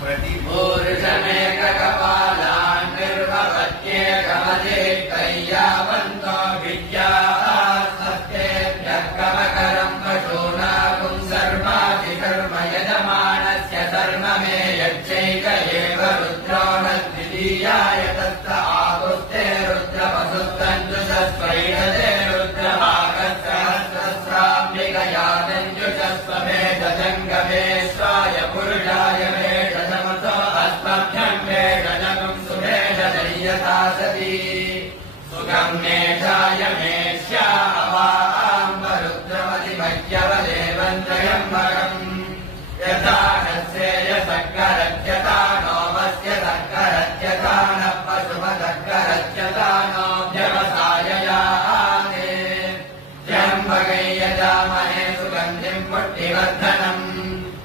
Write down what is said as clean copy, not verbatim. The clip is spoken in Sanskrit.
प्रतिपूरुषमेककपालान् निर्भवत्येकमदेकय्यावन्तो विद्यास्तेभ्यः कमकरं पशूनाकुं सर्वाधिकर्म यजमानस्य धर्म मे यच्चैक एव रुद्रो न द्वितीयाय तत्र आकुस्ते रुद्रपशुस्तञ्जुषस्वैषदे रुद्रभागसहस्रस्राम्बिकयादञ्जुषस्व मेधजङ्गमेश्वाय पुरुषाय मेधजमतो अस्मभ्यं मेधजगुं सुमेधदय्यता सती सुखं मेधाय मे